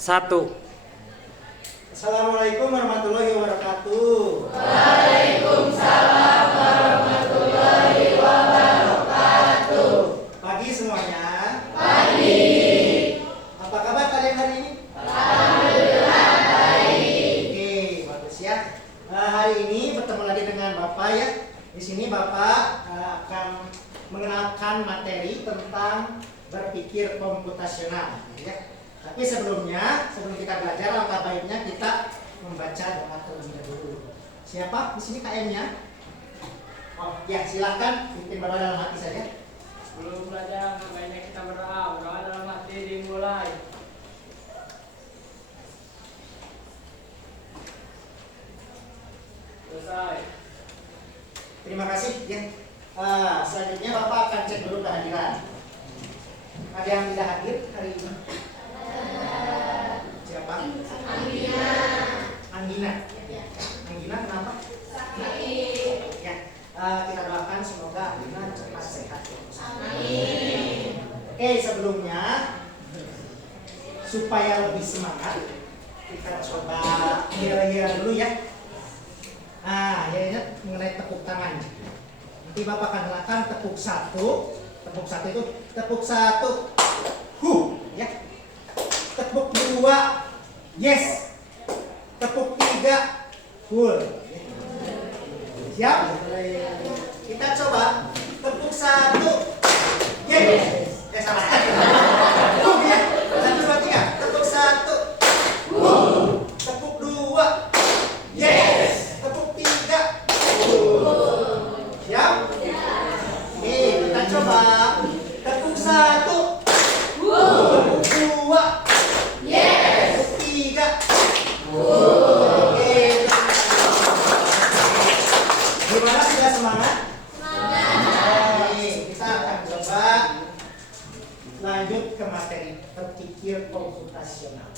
Satu. Assalamualaikum warahmatullahi wabarakatuh. Waalaikumsalam warahmatullahi wabarakatuh. Pagi semuanya. Pagi. Apa kabar kalian hari ini? Alhamdulillah baik. Oke, bagus ya. Hari ini bertemu lagi dengan Bapak ya. Di sini Bapak akan mengenalkan materi tentang berpikir komputasional ya. Tapi sebelum kita belajar, langkah baiknya kita membaca doa terlebih dahulu. Siapa di sini KM-nya? Oh ya, silakan bikin berdoa dalam hati saja. Sebelum belajar, baiknya kita berdoa. Berdoa dalam hati dimulai. Selesai. Terima kasih ya. Selanjutnya Bapak akan cek dulu kehadiran. Ada yang tidak hadir hari ini? Siapa? Anggina. Anggina kenapa? Sakit. Ya, kita doakan semoga Anggina cepat sehat. Amin. Oke, sebelumnya supaya lebih semangat kita coba gira-gira dulu ya. Ya ingat mengenai tepuk tangan. Nanti Bapak akan lakukan tepuk satu itu tepuk satu, ya. Tepuk dua, yes. Tepuk tiga, full. Siap? Kita coba tepuk satu, yes. Salah. Ya. Satu, dua, tiga. Tepuk satu, tepuk dua, yes. Tepuk tiga, siap? Oke, kita coba tepuk satu, tepuk dua, tepuk tiga. Oke. Gimana, sudah semangat? Oke, kita akan coba lanjut ke materi berpikir komputasional.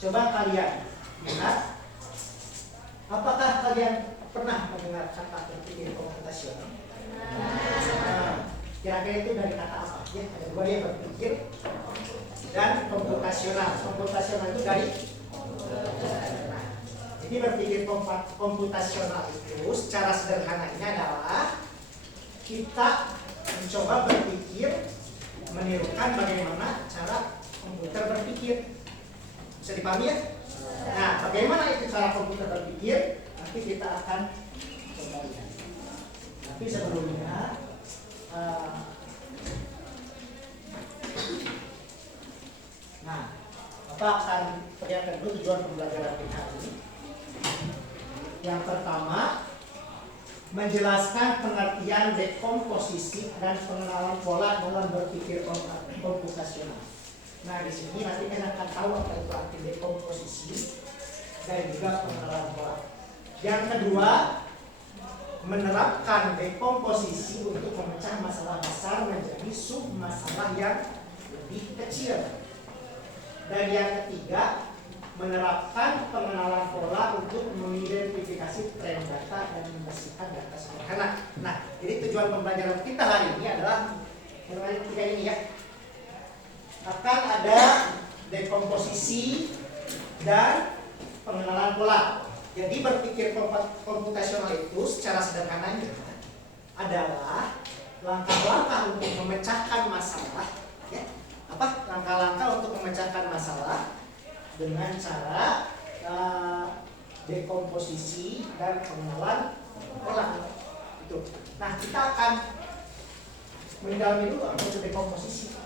Coba kalian lihat, apakah kalian pernah mendengar kata berpikir komputasional? Kira-kira itu dari kata apa? Ya, ada dua ya, berpikir dan komputasional. Komputasional itu dari jadi berpikir komputasional itu secara sederhananya adalah kita mencoba berpikir menirukan bagaimana cara komputer berpikir. Bisa dipahami ya? Nah, bagaimana itu cara komputer berpikir? Nanti kita akan coba lihat. Tapi sebelumnya Bapak akan perlihatkan dulu tujuan pembelajaran kita hari ini. Yang pertama, menjelaskan pengertian dekomposisi dan pengenalan pola dalam berpikir komputasional. Nah, di sini nanti kita akan tahu apa itu arti dekomposisi dan juga pengenalan pola. Yang kedua, menerapkan dekomposisi untuk memecah masalah besar menjadi sub masalah yang lebih kecil. Dan yang ketiga, menerapkan pengenalan pola untuk mengidentifikasi tren data dan membersihkan data sederhana. Nah, jadi tujuan pembelajaran kita hari ini adalah yang tiga ini ya. Akan ada dekomposisi dan pengenalan pola. Jadi berpikir komputasional itu secara sederhananya adalah langkah-langkah untuk memecahkan masalah, ya. Apa? Langkah-langkah untuk memecahkan masalah dengan cara dekomposisi dan pengenalan pola. Itu. Nah, kita akan mendalami dulu apa itu dekomposisi.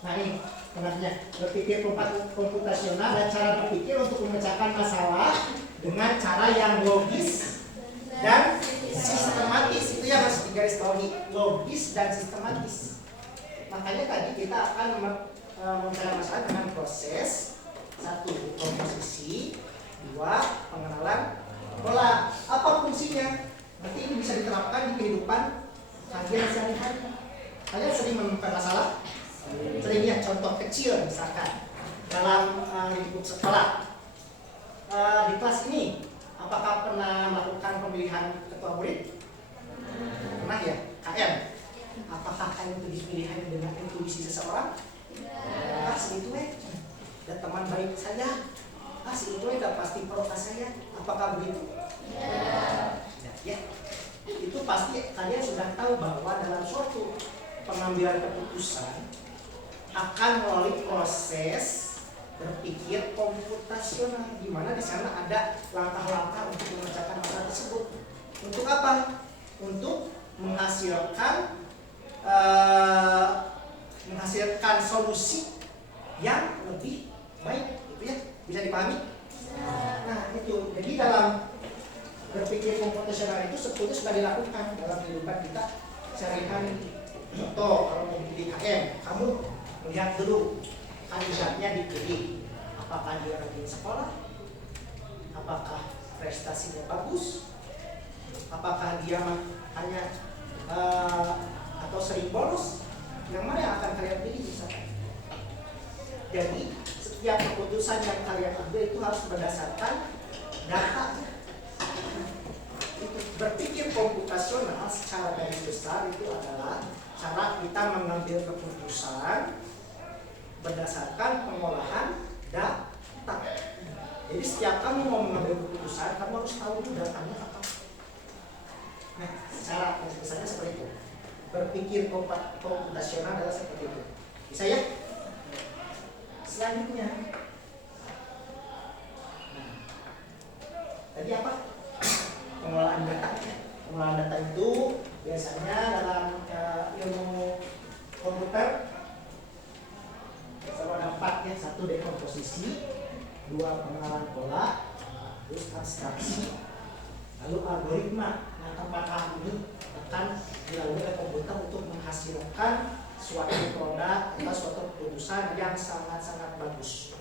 Nah, ini pengertiannya, berpikir komputasional dan cara berpikir untuk memecahkan masalah dengan cara yang logis dan sistematis. Itu yang harus digarisbawahi, logis dan sistematis. Makanya tadi kita akan memecahkan masalah dengan proses satu, dekomposisi, dua, pengenalan pola. Apa fungsinya? Nanti ini bisa diterapkan di kehidupan kalian sehari-hari. Kalian sering menemukan masalah? Sering ya, contoh kecil misalkan dalam lingkup sekolah. Di kelas ini, apakah pernah melakukan pemilihan ketua murid? Pernah ya, KM. Apakah KM itu dipilih hanya dengan intuisi seseorang? si itu dan teman baik saya. Si itu udah pasti pro ke saya. Apakah begitu? Ya. Itu pasti kalian sudah tahu bahwa dalam suatu pengambilan keputusan akan melalui proses berpikir komputasional, di mana di sana ada langkah-langkah untuk memecahkan masalah tersebut. Untuk apa? Untuk menghasilkan solusi yang lebih baik, gitu ya. Bisa dipahami? Nah, itu. Jadi dalam berpikir komputasional itu sebetulnya sudah dilakukan dalam kehidupan kita sehari-hari. Contoh, kalau mau bikin HM, kamu lihat dulu kandidatnya dipilih. Apakah dia rajin sekolah? Apakah prestasinya bagus? Apakah dia hanya atau sering bolos? Yang mana yang akan kalian pilih misalkan? Jadi setiap keputusan yang kalian ambil itu harus berdasarkan data. Berpikir komputasional secara garis besar itu adalah cara kita mengambil keputusan berdasarkan pengolahan data. Jadi setiap kamu mau mengambil keputusan, kamu harus tahu dulu datanya apa. Nah, cara garis besarnya seperti itu. Berpikir komputasional adalah seperti itu. Bisa ya? Selanjutnya, tadi apa? Pengolahan data. Pengolahan data itu biasanya dalam ilmu komputer ada 4 ya. 1 dekomposisi, 2 pengenalan pola, terus abstraksi, lalu algoritma. Nah, keempat ini akan dilalui oleh komputer untuk menghasilkan suatu produk atau suatu keputusan yang sangat-sangat bagus.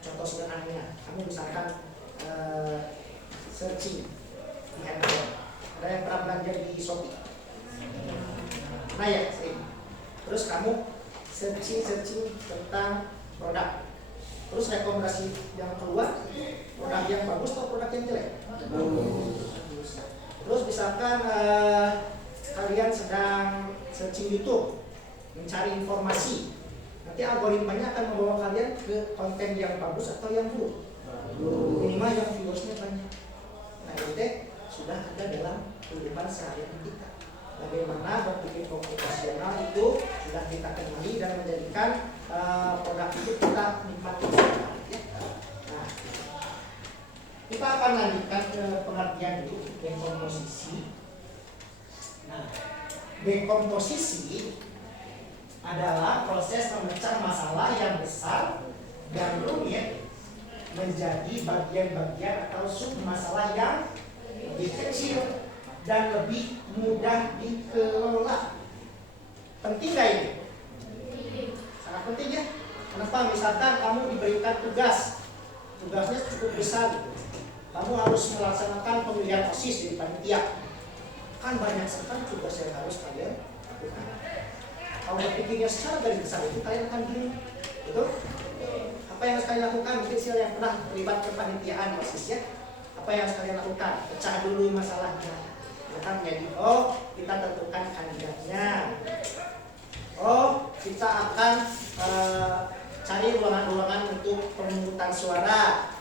Contoh sederhananya, kamu misalkan searching di handphone. Ada yang pernah belanja di Shopee? Nah ya, sering. Terus kamu searching tentang produk. Terus rekomendasi yang keluar produk yang bagus atau produk yang jelek? Bagus. Terus misalkan kalian sedang searching YouTube, mencari informasi, nanti algoritmanya akan membawa kalian ke konten yang bagus atau yang buruk. Minimal yang viewersnya banyak. Nah, itu sudah ada dalam kehidupan sehari-hari kita. Bagaimana berpikir komputasional itu sudah kita kenali dan menjadikan produk itu kita nikmati. Nah, kita akan lanjutkan ke pengertian dulu dekomposisi. Nah, dekomposisi adalah proses memecah masalah yang besar dan rumit menjadi bagian-bagian atau sub masalah yang lebih kecil dan lebih mudah dikelola. Penting gak ini? Sangat penting ya. Kenapa? Misalkan kamu diberikan tugasnya cukup besar gitu. Kamu harus melaksanakan pemilihan OSIS di panitia. Kan banyak sekali tugas yang harus kalian lakukan. Kalau berpikirnya secara garis besar itu kalian akan bingung, betul? Apa yang harus kalian lakukan? Mungkin siapa yang pernah terlibat kepanitiaan OSIS ya? Apa yang harus kalian lakukan? Pecah dulu masalahnya. Kita menjadi, kita tentukan kandidatnya. Kita akan cari ruangan-ruangan untuk pemungutan suara.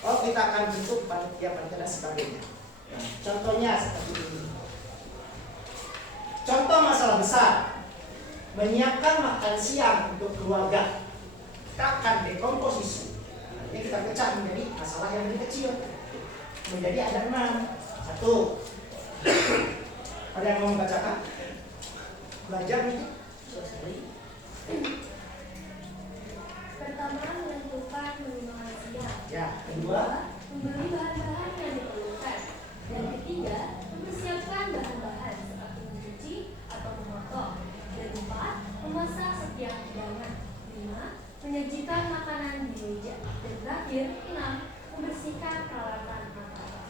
Kita akan bentuk panitia dan sebagainya. Contohnya seperti ini. Contoh masalah besar, menyiapkan makan siang untuk keluarga. Kita akan dekomposisi. Ini kita pecah menjadi masalah yang lebih kecil. Menjadi ada 6. 1. Ada yang mau membacakan? Belajar mungkin? Pertama, menentukan menu makan siang. Ya, kedua, membeli bahan-bahan yang diperlukan. Dan ketiga, mempersiapkan bahan-bahan seperti mencuci atau memotong. Dan 4, memasak setiap hidangan. 5, menyajikan makanan di meja. Dan terakhir, 6, membersihkan peralatan makanan.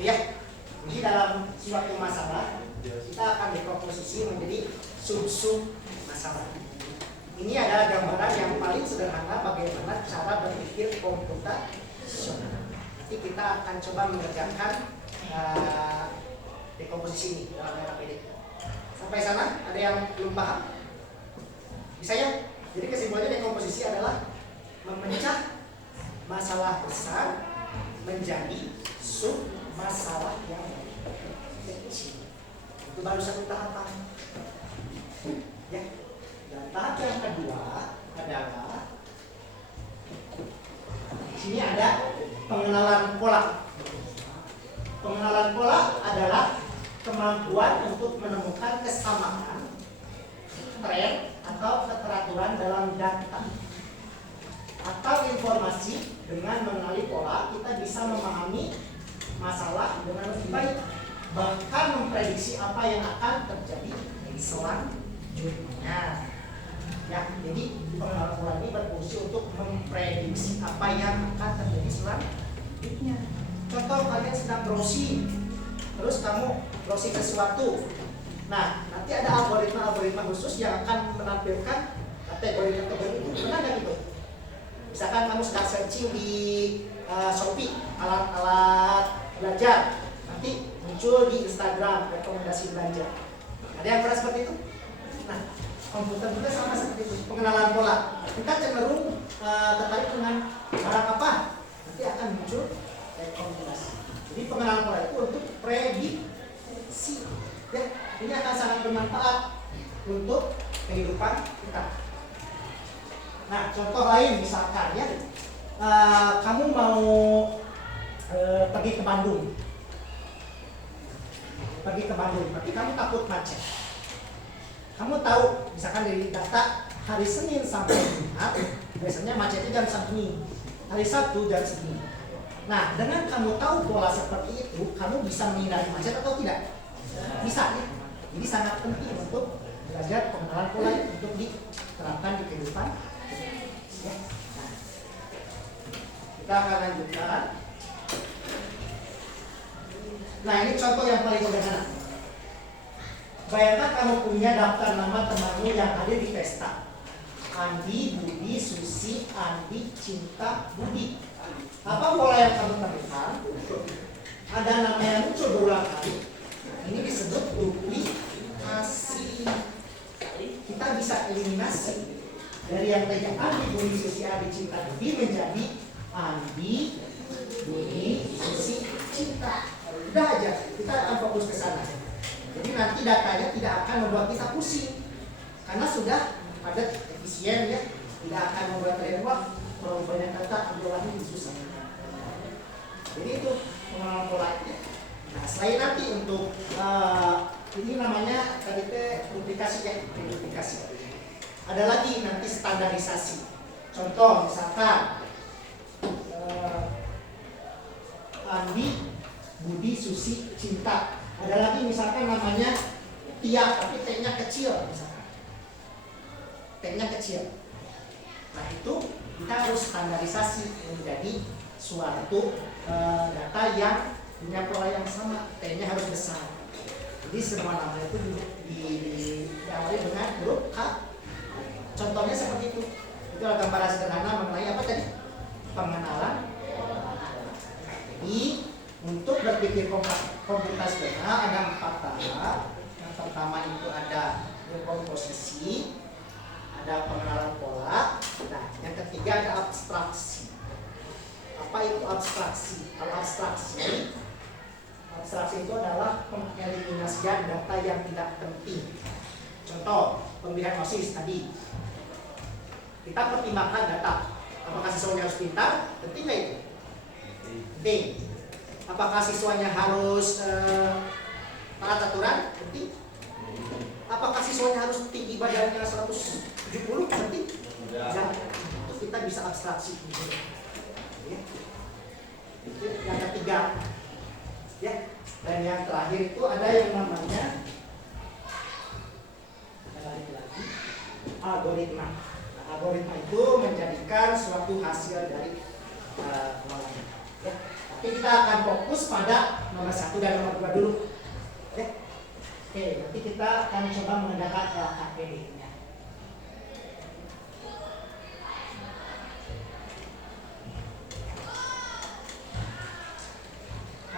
itu ya. Jadi dalam suatu masalah kita akan dekomposisi menjadi sub-sub masalah. Ini adalah gambaran yang paling sederhana bagaimana cara berpikir komputasional. Nanti kita akan coba mengerjakan dekomposisi ini dalam RAPD. Sampai sana ada yang belum paham? Bisa ya? Jadi kesimpulannya dekomposisi adalah memecah masalah besar menjadi sub masalah yang kecil. Itu baru satu tahapan. Ya. Dan tahap yang kedua adalah di sini ada pengenalan pola. Pengenalan pola adalah kemampuan untuk menemukan kesamaan, tren atau keteraturan dalam data atau informasi. Dengan mengenali pola, kita bisa memahami masalah dengan lebih baik, bahkan memprediksi apa yang akan terjadi selanjutnya. Ya, jadi pengenalan pola ini berfungsi untuk memprediksi apa yang akan terjadi selanjutnya. Contoh, kalian sedang browsing, terus kamu browsing sesuatu. Nah, nanti ada algoritma khusus yang akan menampilkan kategori-kategori itu. Pernah nggak gitu? Misalkan kamu sedang searching di Shopee alat-alat belajar, nanti muncul di Instagram rekomendasi belanja. Ada yang pernah seperti itu? Nah, komputer juga sama seperti itu, pengenalan pola. Kita cenderung tertarik dengan barang apa, nanti akan muncul rekomendasi. Jadi pengenalan pola itu untuk prediksi. Ya, ini akan sangat bermanfaat untuk kehidupan kita. Nah, contoh lain misalkan ya, kamu mau pergi ke Bandung, tapi kamu takut macet. Kamu tahu, misalkan dari data hari Senin sampai Jumat, biasanya macetnya jam segini, hari Sabtu jam segini. Nah, dengan kamu tahu pola seperti itu, kamu bisa menghindari macet atau tidak? Bisa ya. Jadi sangat penting untuk belajar pengenalan pola untuk diterapkan di kehidupan. Ya. Nah, kita akan lanjutkan. Nah, ini contoh yang paling sederhana. Bayangkan kamu punya daftar nama temanmu yang hadir di pesta. Andi, Budi, Susi, Andi, Cinta, Budi. Apa pola yang kamu temukan? Ada nama yang muncul berulang kali. Ini disebut duplikasi. Kita bisa eliminasi. Dari yang tadi Andi, Budi, Susi, Andi, Cinta, Budi menjadi Andi, Budi, Susi, Cinta. Udah aja, kita akan fokus ke sana. Jadi nanti datanya tidak akan membuat kita pusing, karena sudah ada efisien ya, tidak akan membuat repot. Kalau banyak data ambil lagi susah. Jadi itu pengenalan polanya. Nah, selain nanti untuk ini namanya tadi duplikasi ya, duplikasi. Ada lagi nanti standarisasi. Contoh misalkan Andi, Budi, Susi, Cinta. Ada lagi misalkan namanya Tia, tapi T-nya kecil misalkan. T-nya kecil. Nah, itu kita harus standarisasi menjadi suatu data yang punya pola yang sama. T-nya harus besar. Jadi semua nama itu diawali dengan huruf H. Contohnya seperti itu. Itu adalah gambaran sederhana mengenai apa tadi? Pengenalan. Jadi untuk berpikir komputasional ada 4 tahap. Yang pertama itu ada dekomposisi, ada pengenalan pola. Nah, yang ketiga ada abstraksi. Apa itu abstraksi? Kalau abstraksi itu adalah pengeliminasian data yang tidak penting. Contoh, pemilihan OSIS tadi. Kita pertimbangkan data. Apakah siswanya harus pintar? Penting nggak itu? Penting. Apakah siswanya harus taat aturan? Penting. Apakah siswanya harus tinggi badannya 170? Penting. Enggak. Itu kita bisa abstraksi. Ya. Itu yang ketiga. Ya. Dan yang terakhir itu ada yang namanya algoritma. Algoritma itu menjadikan suatu hasil dari pengolahan. Ya. Tapi kita akan fokus pada nomor 1 dan nomor 2 dulu. Ya. Oke, nanti kita akan coba menggunakan LKPD-nya.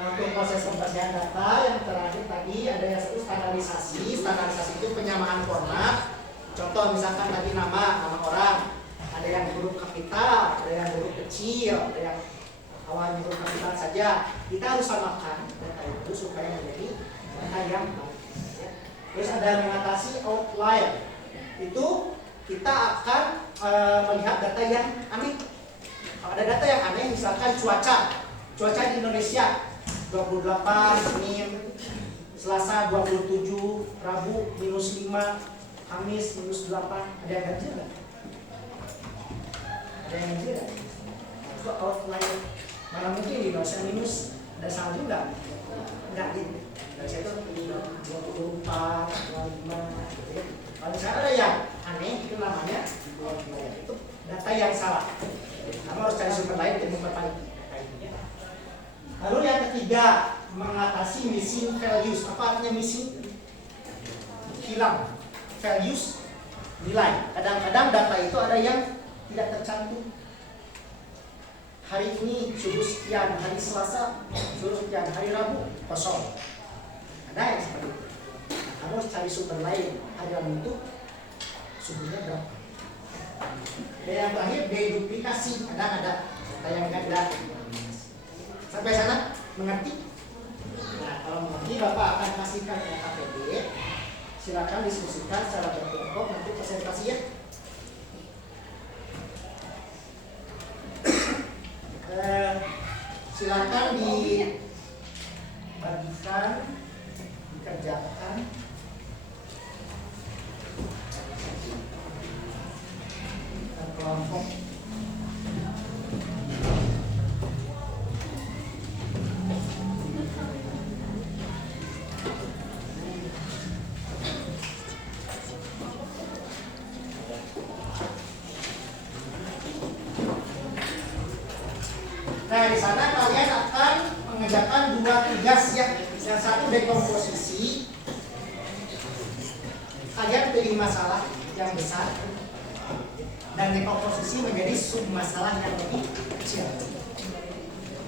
Untuk proses pembagian data yang terakhir tadi ada yang disebut standarisasi. Standarisasi itu penyamaan format. Contoh misalkan tadi nama orang, ada yang huruf kapital, ada yang huruf kecil, ada yang awalnya huruf kapital saja. Kita harus samakan data itu supaya menjadi data yang baik. Ya. Terus ada mengatasi outlier. Itu kita akan melihat data yang aneh. Kalau ada data yang aneh, misalkan cuaca di Indonesia 28, Senin, Selasa 27, Rabu -5, Kamis -8. Ada yang ganjil nggak? Ada yang ganjil nggak? Itu outlier. Mana mungkin di Indonesia minus ada salju nggak? Nggak gitu. Indonesia itu 24, 25, gitu ya. Kalau misalnya ada yang aneh, itu namanya outlier. Itu data yang salah. Kamu harus cari sumber lain untuk memperbaiki data itu ya. Lalu yang ketiga, mengatasi missing values. Apa artinya missing? Hilang. Values, nilai. Kadang-kadang data itu ada yang tidak tercantum. Hari ini suhu sekian, hari Selasa suhu sekian, hari Rabu kosong. Ada yang seperti itu. Kamu harus cari sumber lain. Hari Rabu itu suhunya berapa? Dan yang terakhir, deduplikasi. Kadang ada data yang ganda. Sampai sana mengerti? Nah, kalau mengerti, Bapak akan kasihkan ke KPD. Silakan diskusikan secara berkelompok nanti presentasi ya. Silakan dibagikan, dikerjakan. Kelompok. Nah, di sana kalian akan mengerjakan 2 tugas ya. Yang satu dekomposisi. Kalian pilih masalah yang besar dan dekomposisi menjadi sub masalah yang lebih kecil.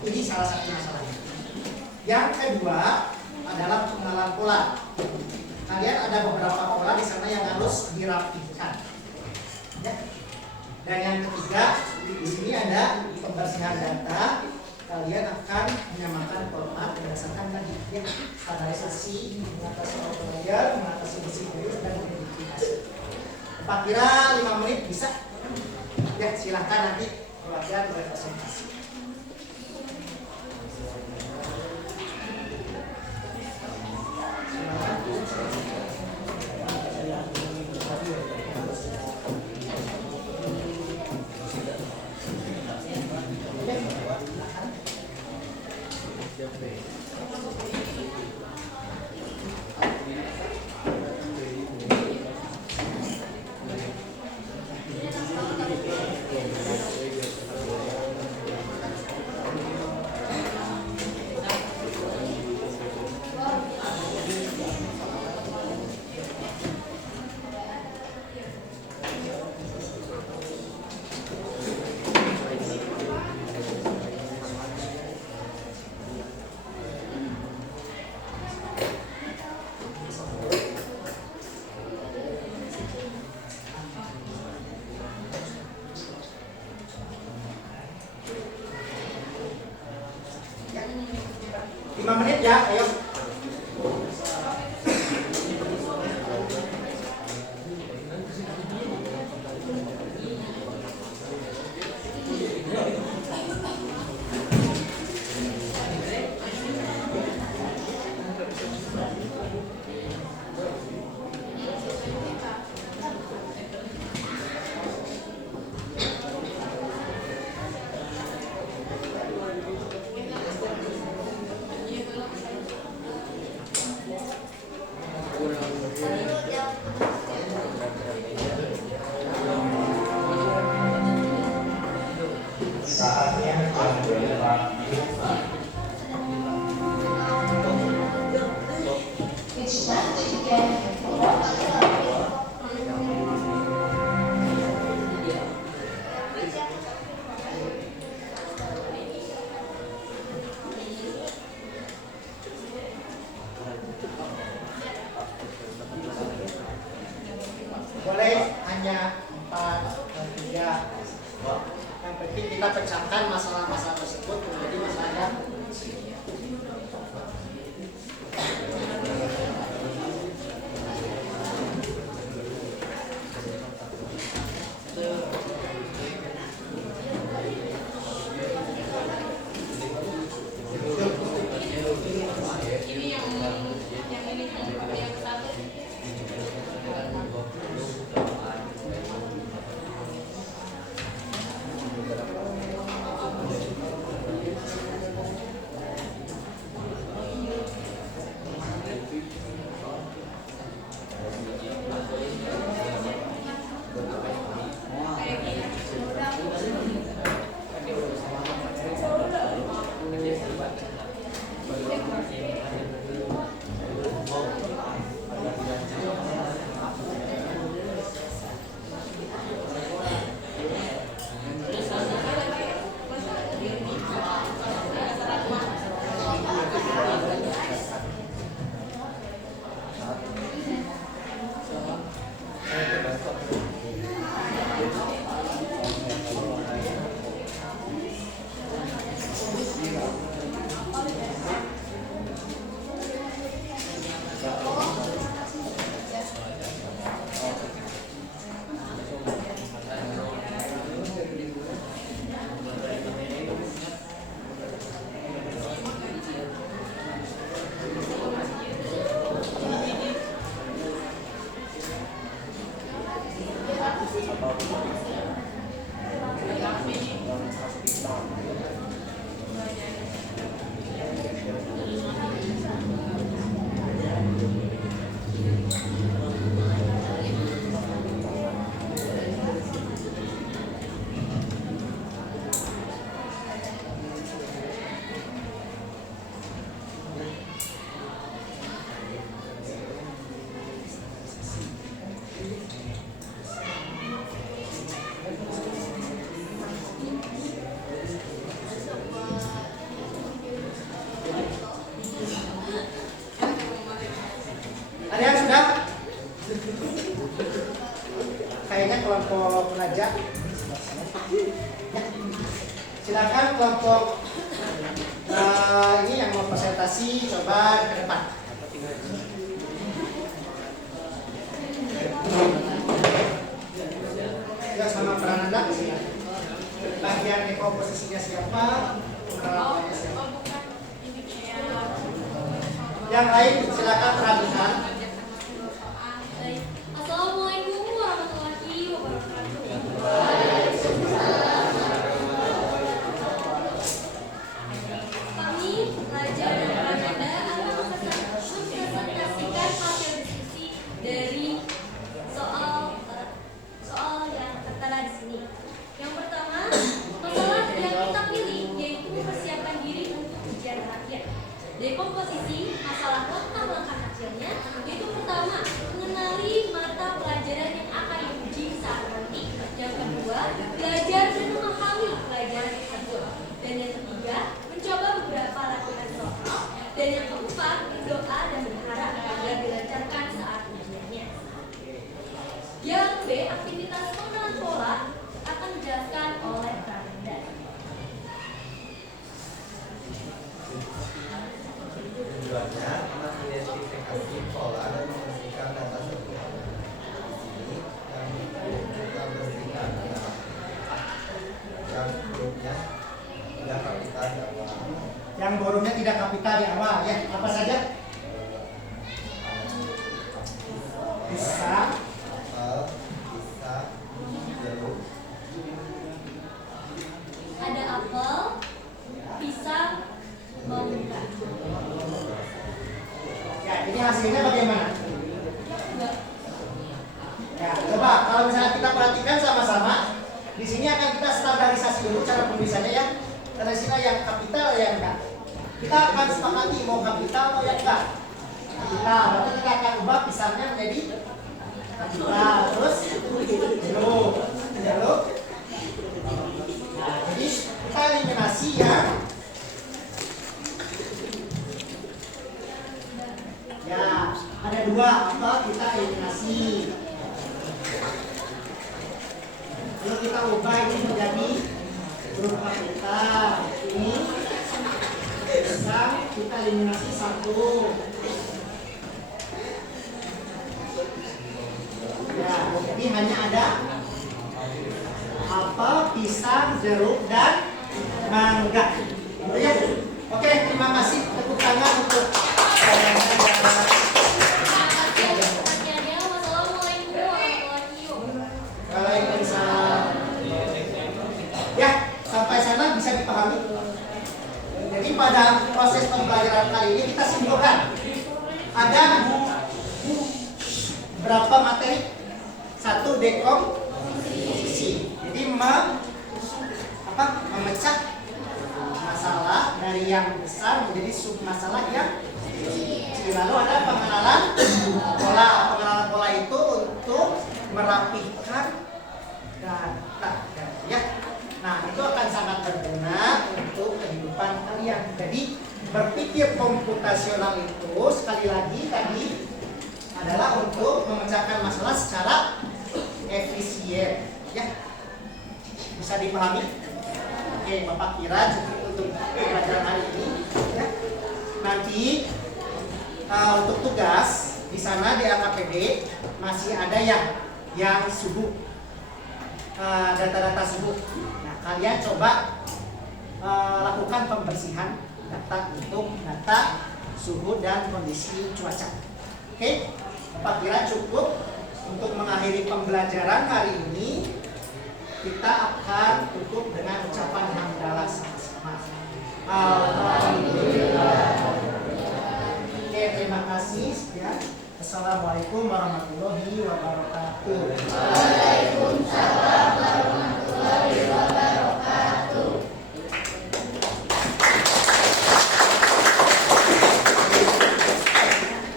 Ini salah satu masalahnya. Yang kedua adalah pengenalan pola. Kalian ada beberapa pola di sana yang harus dirapihkan. Ya. Dan yang ketiga, di sini ada pembersihan data. Kalian akan menyamakan format berdasarkan tadi ya, standarisasi, mengatasi outlier, mengatasi missing values dan identifikasi. Kira 5 menit bisa? Ya, silahkan nanti keluarga berpresentasi. Ya, ayo. Boleh Yang penting kita pecahkan masalah-masalah tersebut menjadi masalah yang ada yang sudah? Kayaknya kelompok penajak. Silakan kelompok ini yang mau presentasi coba ke depan. Ya sama peran Anda sini. Bagian komposisinya siapa? Penerapannya siapa? Yang lain silakan perhatikan. Assalamualaikum warahmatullahi wabarakatuh. Kami, pelajar dan Prananda akan mempresentasikan hasil diskusi dari soal yang tertera di sini. Yang pertama, masalah yang kita pilih yaitu mempersiapkan diri untuk ujian akhir. Dari komposisi, masalah langkah-langkah hasilnya yaitu pertama, mengenali mata pelajaran yang akan diuji saat nanti. Yang kedua, belajar dan memahami pelajaran tersebut. Dan yang ketiga, mencoba beberapa latihan soal. Dan yang keempat, berdoa dan berharap agar dilancarkan saat ujiannya. Yang B, aktivitas pengenalan pola akan dijelaskan oleh Prananda. Tujuannya mengidentifikasi pola dan membersihkan data tersebut. Di sini yang kita bersihkan adalah yang buruknya tidak kapital di awal. Yang borongnya tidak kapital di awal ya. Apa saja? Bisa. Bisa jeruk. Ada apel, pisang, mangga. Ya, ini hasilnya bagaimana? Ya, coba kalau misalnya kita perhatikan sama-sama, di sini akan kita standarisasi dulu cara penulisannya ya. Karena di sini yang kapital ya enggak. Kita akan sepakati mau kapital atau yang enggak. Kapital, berarti kita akan ubah pisangnya menjadi kapital. Terus jeruk. Nah, jadi kita eliminasi yang ya ada dua apa kita eliminasi. Lalu kita ubah ini menjadi Grup kapital ini pisang, kita eliminasi 1. Ya, jadi hanya ada apel, pisang, jeruk, dan mangga. Gitu ya. Oke, terima kasih. Tepuk tangan untuk Pertanyaannya, wassalamualaikum warahmatullahi wabarakatuh. Waalaikumsalam. Ya, sampai sana bisa dipahami. Jadi pada proses pembelajaran kali ini kita simpulkan ada berapa materi? 1 dekomposisi. Jadi memecah masalah dari yang besar menjadi sub masalah yang kecil. Lalu ada pengenalan pola. Pengenalan pola itu untuk merapihkan data, ya. Nah, itu akan sangat berguna untuk kehidupan kalian. Jadi berpikir komputasional itu sekali lagi tadi adalah untuk memecahkan masalah secara efisien, ya. Bisa dipahami? Oke, Bapak kira cukup untuk pelajaran hari ini, ya. Nanti untuk tugas di sana di AKPD masih ada yang subuh, data-data subuh. Nah, kalian coba lakukan pembersihan data untuk data suhu dan kondisi cuaca. Oke, Bapak kira cukup untuk mengakhiri pembelajaran hari ini. Kita akan tutup dengan ucapan hamdalah sama-sama. Alhamdulillah. Oke, terima kasih. Ya. Assalamualaikum warahmatullahi wabarakatuh. Waalaikumsalam warahmatullahi wabarakatuh.